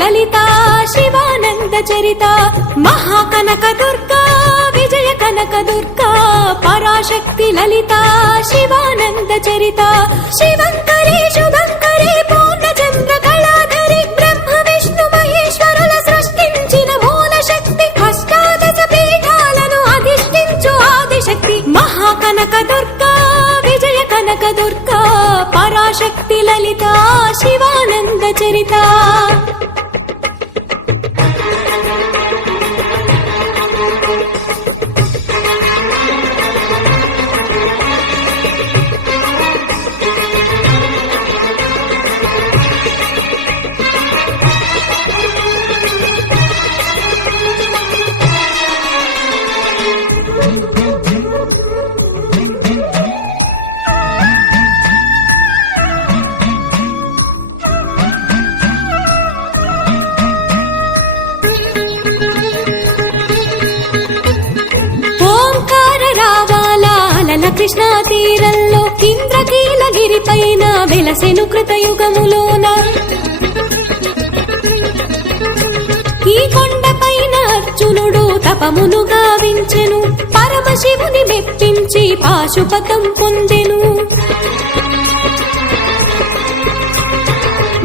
లలితా శివానంద చరిత మహాకనక దుర్గా విజయ కనక దుర్గా పరాశక్తి లలితా శివానంద చరిత శివంకరి శుభంకరి పూర్ణచంద్ర కళాధరి బ్రహ్మ విష్ణు మహేశ్వరుల సృష్టించిన మూల శక్తి అష్టాదశ పీఠాలను అధిష్ఠించు ఆదిశక్తి మహాకనక దుర్గా విజయ కనక దుర్గా పరాశక్తి లలితా శివానంద చరిత కృష్ణా తీరంలో ఇంద్రకీలగిరి పైన వెలసెను కృతయుగములోన ఈ కొండపైన అర్జునుడు తపమును గావించెను పరమశివుని మెప్పించి పాశుపతం పొందెను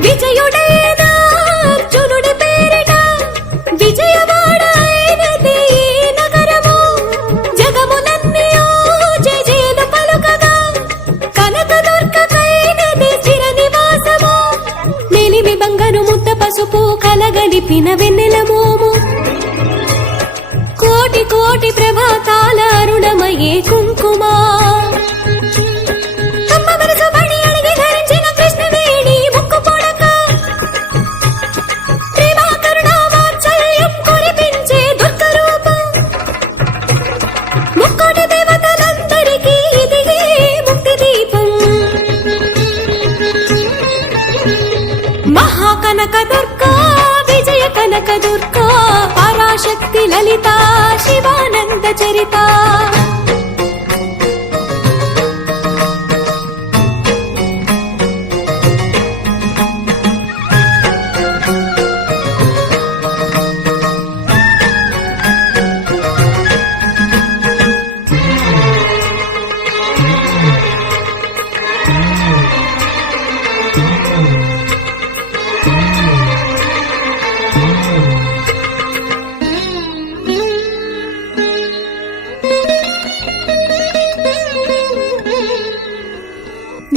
విజయుడైన అర్జునుడి పేరిట విజయవాడ అయినది నగరము జగములన్నీ పసుపు కలగలిపిన వెన్నెల మోము కోటి కోటి ప్రభాతాల అరుణమయే కుంకుమా అమ్మ మనసు బడి అడిగి ధరించిన కృష్ణవేణి ముక్కు పొడక ప్రేమ కరుణ వాత్సల్యం కురిపించే దుర్గరూపం ముక్కోటి దేవతలందరికీ ఇదిగే ముక్తి దీపం మహాకనక దుర్గా విజయ కనక దుర్గా పరాశక్తి లలితా శివానంద చరిత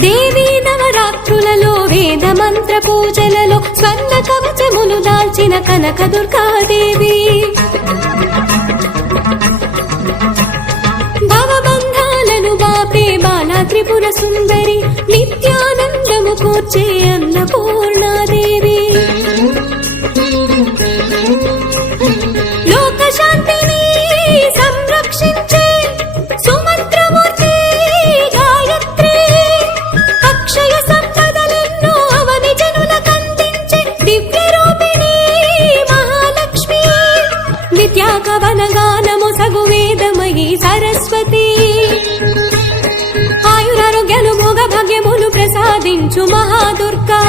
దేవీ నవరాత్రులలో వేద మంత్ర పూజలలో స్వర్ణ కవచములు దాల్చిన కనక దుర్గాదేవి భవబంధాలను బాపే బాలా త్రిపుర సుందరి నిత్యానందము కూర్చే అన్నపూర్ణాదేవి లోకశాంతిని సంరక్షించే సుమంత్రమూర్తి గాయత్రి అక్షయ సంపదలెన్నో అవని జనులకందించే దివ్య రూపిణి మహాలక్ష్మి నిత్యాకవన గానము సగు వేదమయీ సరస్వతి ఆయురారోగ్యాలు భోగ భాగ్యములు ప్రసాదించు మహాదుర్గా